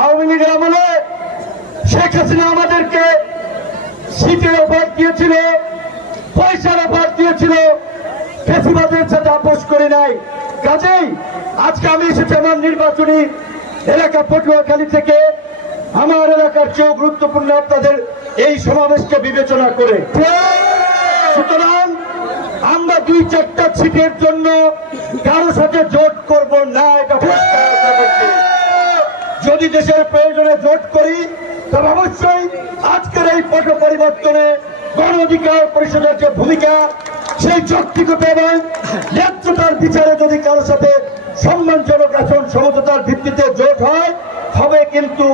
আওয়ামী লীগের আমলে শেখ হাসিনা আমাদেরকে সিটের অফার দিয়েছিল, পয়সার অফার দিয়েছিল, ফেসিবাদের সাথে আপোষ করে নাই। কাজেই আজকে আমি এসেছি আমার নির্বাচনী এলাকা পটুয়াখালী থেকে। আমার এলাকার চেয়েও গুরুত্বপূর্ণ আপনাদের এই সমাবেশকে বিবেচনা করে। সুতরাং আমরা 2-4টা সিটের জন্য কারো সাথে জোট করব না, এটা যদি দেশের প্রয়োজনে জোট করি তবে অবশ্যই আজকের এই পট পরিবর্তনে গণ অধিকার পরিষদের যে ভূমিকা, সেই যৌক্তিকতা এবং ন্যায্যতার বিচারে যদি কারোর সাথে সম্মানজনক আসন সমঝোতার ভিত্তিতে জোট হয়, হবে। কিন্তু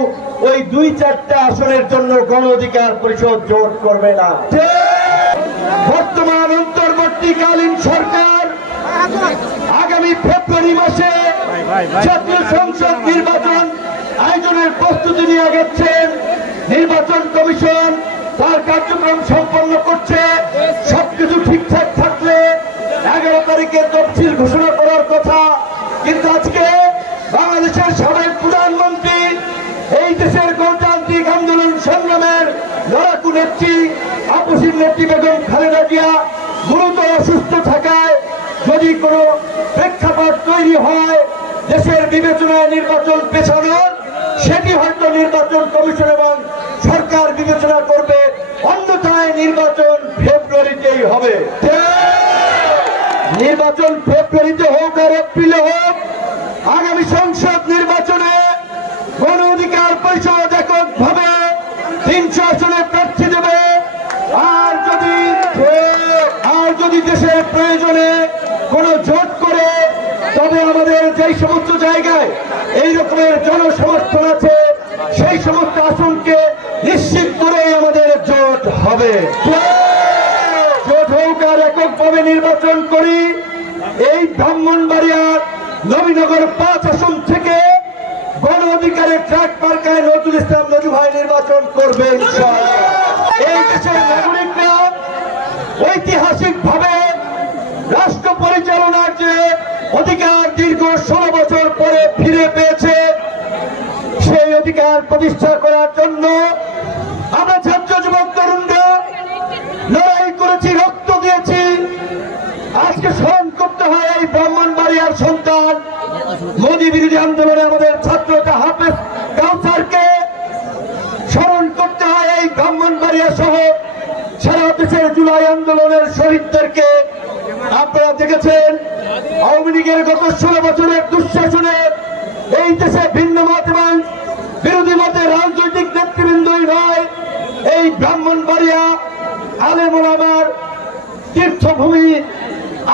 ওই 2-4টা আসনের জন্য গণ অধিকার পরিষদ জোট করবে না। বর্তমান অন্তর্বর্তীকালীন সরকার আগামী ফেব্রুয়ারি মাসে জাতীয় সংসদ নির্বাচন আয়োজনের প্রস্তুতি নিয়ে গেছেন। নির্বাচন কমিশন তার কার্যক্রম সম্পন্ন করছে। সবকিছু ঠিকঠাক থাকলে 11 তারিখে তফসিল ঘোষণা করার কথা। কিন্তু আজকে বাংলাদেশের সাবেক প্রধানমন্ত্রী, এই দেশের গণতান্ত্রিক আন্দোলন সংগ্রামের লড়াকু নেত্রী আপসীর নেত্রী বেগম খালেদা জিয়া গুরুতর অসুস্থ থাকায় যদি কোনো প্রেক্ষাপট তৈরি হয় দেশের বিবেচনায় নির্বাচন পেছানোর, সেটি হয়তো নির্বাচন কমিশন এবং সরকার বিবেচনা করবে। অন্যথায় নির্বাচন ফেব্রুয়ারিতেই হবে। নির্বাচন ফেব্রুয়ারিতে হোক আর এপ্রিলে হোক, আগামী সংসদ নির্বাচনে গণ অধিকার পরিষদ এককভাবে 300 আসনে প্রার্থী দেবে। আর যদি দেশের প্রয়োজনে কোনো জোট করে, তবে আমাদের যেই সমস্ত জায়গায় এই রকমের জনসমর্থন আছে সেই সমস্ত আসনকে নিশ্চিত করে আমাদের জোট হবে। জোট হোক আর এককভাবে নির্বাচন করি। এই ব্রাহ্মণবাড়িয়ার নবীনগর 5 আসন থেকে গণ অধিকারের ট্রাক মার্কায় নজরুল ইসলাম নজরুল ভাই নির্বাচন করবে ইনশাআল্লাহ। এই দেশের নাগরিকরা ঐতিহাসিক ভাবে রাষ্ট্র পরিচালনার যে অধিকার দীর্ঘ 16 বছর পরে ফিরে পেয়েছে, সেই অধিকার প্রতিষ্ঠা করার জন্য আমরা ছাত্র যুবক তরুণরা লড়াই করেছি, রক্ত দিয়েছি। আজকে স্মরণ করতে হয় এই ব্রাহ্মণবাড়িয়ার সন্তান মোদী বিরোধী আন্দোলনে আমাদের ছাত্রটা হাফেজ কাউসারকে। স্মরণ করতে হয় এই ব্রাহ্মণবাড়িয়া সহ সারা দেশের জুলাই আন্দোলনের শহীদদেরকে। আপনারা দেখেছেন আওয়ামী লীগের গত 16 বছরের দুঃশাসনে এই দেশে ভিন্ন মত এবং বিরোধী মতের রাজনৈতিক নেতৃবৃন্দই নয়, এই ব্রাহ্মণবাড়িয়া আলেম ওলামার তীর্থভূমি,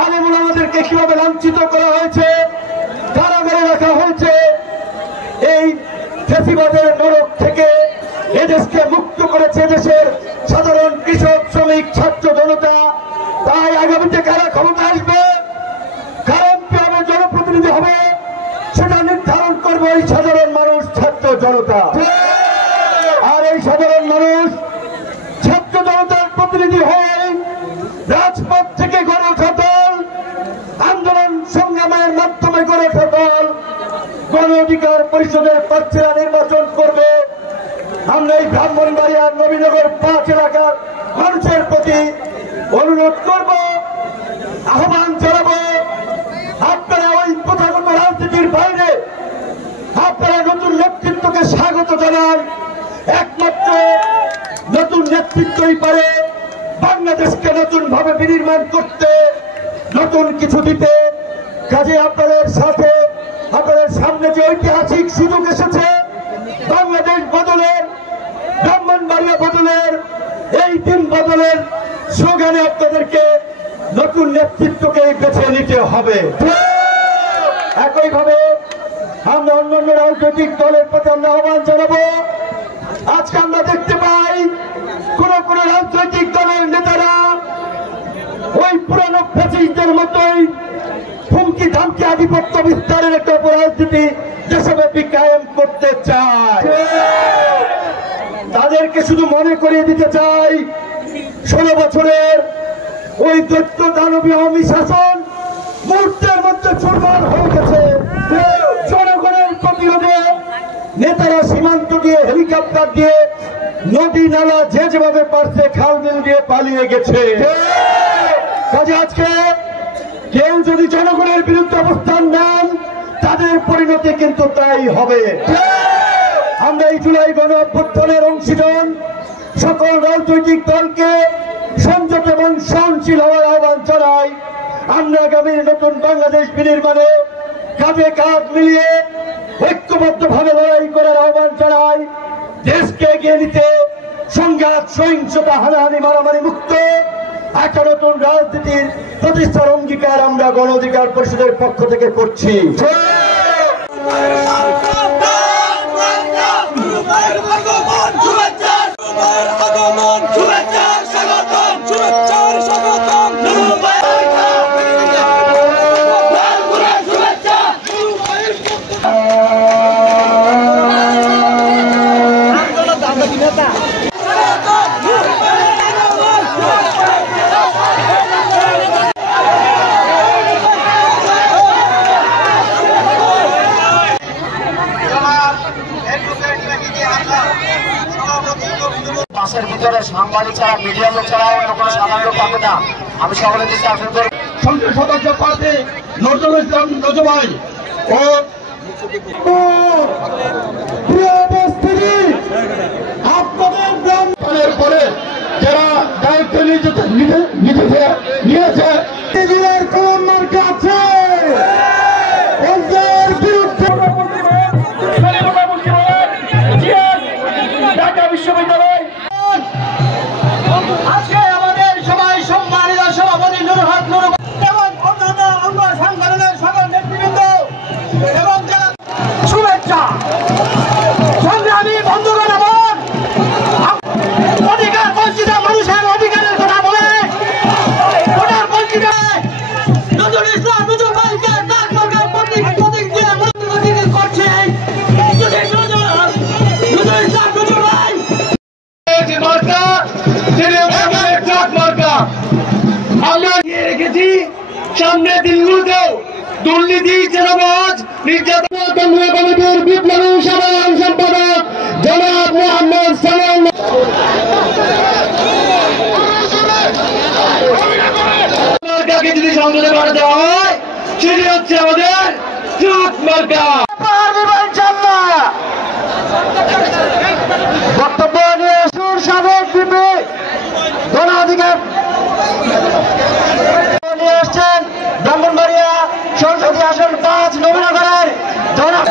আলেম ওলামাদেরকে কিভাবে লাঞ্ছিত করা হয়েছে, কারাগারে রাখা হয়েছে। এই ফেসিবাদের নরক থেকে এদেশকে মুক্ত করেছে দেশের সাধারণ কৃষক, শ্রমিক, ছাত্র জনতা। তাই আগামীতে কারা ক্ষমতা আসবে, কারা এমপি হবে, জনপ্রতিনিধি হবে, সেটা নির্ধারণ করবে এই সাধারণ মানুষ, ছাত্র জনতা। আর এই সাধারণ মানুষ ছাত্র জনতার প্রতিনিধি হয়ে রাজপথ থেকে গড়ে ওঠা দল, আন্দোলন সংগ্রামের মাধ্যমে গড়ে ওঠা দল গণ অধিকার পরিষদের প্রার্থীরা নির্বাচন করবে। আমরা এই ব্রাহ্মণবাড়িয়ার নবীনগর 5 এলাকার মানুষের প্রতি অনুরোধ করব, আহ্বান জানাবো, আপনারা ওই প্রথাগত রাজনীতির বাইরে আপনারা নতুন নেতৃত্বকে স্বাগত জানান। একমাত্র নতুন নেতৃত্বই পারে বাংলাদেশকে নতুন ভাবে বিনির্মাণ করতে, নতুন কিছু দিতে। কাজে আপনাদের সাথে, আপনাদের সামনে যে ঐতিহাসিক সুযোগ এসেছে বাংলাদেশ বদলের, ব্রাহ্মণবাড়িয়া বদলের, এই দিন বদলের স্লোগানে আপনাদেরকে নতুন নেতৃত্বকে বেছে নিতে হবে। একইভাবে আমরা অন্যান্য রাজনৈতিক দলের প্রতি আমরা আহ্বান জানাবো। আজকে আমরা দেখতে পাই কোন রাজনৈতিক দলের নেতারা ওই পুরানো ফ্যাসিস্টদের মতোই হুমকি ধামকি আধিপত্য বিস্তারের একটা রাজনীতি দেশব্যাপী কায়েম করতে চায়। তাদেরকে শুধু মনে করিয়ে দিতে চাই 16 বছরের ওই দৈত্য দানবীয় আওয়ামী শাসন মুহূর্তের মধ্যে চুরমার হয়ে গেছে। জনগণের প্রতিরোধে নেতারা সীমান্ত দিয়ে হেলিকপ্টার দিয়ে নদী নালা যে যেভাবে পারছে খাল বিল দিয়ে পালিয়ে গেছে। কাজে আজকে কেউ যদি জনগণের বিরুদ্ধে অবস্থান নেন তাদের পরিণতি কিন্তু তাই হবে। আমরা এই জুলাই গণ অভ্যুত্থানের অংশীদার সকল রাজনৈতিক দলকে সংযত এবং সহনশীল হওয়ার আহ্বান জানাই। আমরা আগামী নতুন বাংলাদেশ বিনির্মাণে কাঁধে কাঁধ মিলিয়ে ঐক্যবদ্ধভাবে লড়াই করার আহ্বান জানাই। দেশকে এগিয়ে নিতে সংঘাত সহিংসতা হানাহানি মারামারি মুক্ত একটা নতুন রাজনীতির প্রতিষ্ঠার অঙ্গীকার আমরা গণ অধিকার পরিষদের পক্ষ থেকে করছি। বাসের ভিতরে সাংবাদিক ছাড়া মিডিয়ার লোক ছাড়া অন্য কোনো সাধারণ লোক পাবে না। আমি সকলের দৃষ্টি আকর্ষণ করব। সংসদ সদস্য প্রার্থী নজরুল ইসলাম নজু ভাই ও আপনাদের গ্রামের পরে যারা দায়িত্ব নিয়েছে এগুলোর কোন মার্কা আছে ঢাকা বিশ্ববিদ্যালয় আজকে আমাদের সবাই সম্মানিত সভাপতি নুরহাত নুর এবং অন্যান্য অঙ্গ সংগঠনের সকল নেতৃবৃন্দ এবং যারা শুভেচ্ছা সংগ্রামী বন্ধুগণ আমার অধিকার বঞ্চিত মানুষের অধিকারের কথা বলে ভোটার বঞ্চিত নজরুল ইসলাম নজরুল ভাইকে তার সরকার প্রতীক দিয়ে মন্ত্রী করছে। নজরুল ইসলাম নজরুল ভাই আমরা রেখেছি সামনে দিনগুলোতেও দুর্নীতি চাঁদাবাজ নির্যাতন কমিটির বিপ্লবী সাধারণ সম্পাদক জনাব মোহাম্মদ সালাম মার্কাকে যদি সংসদে পাঠাতে হয় সেটি হচ্ছে আমাদের জোট মার্কা। বক্তব্য নিয়ে সুর সাবেক বিপি গণ অধিকার নিয়ে এসছেন ব্রাহ্মণবাড়িয়া সংসদীয় আসন 5 নবীনগরের জনাব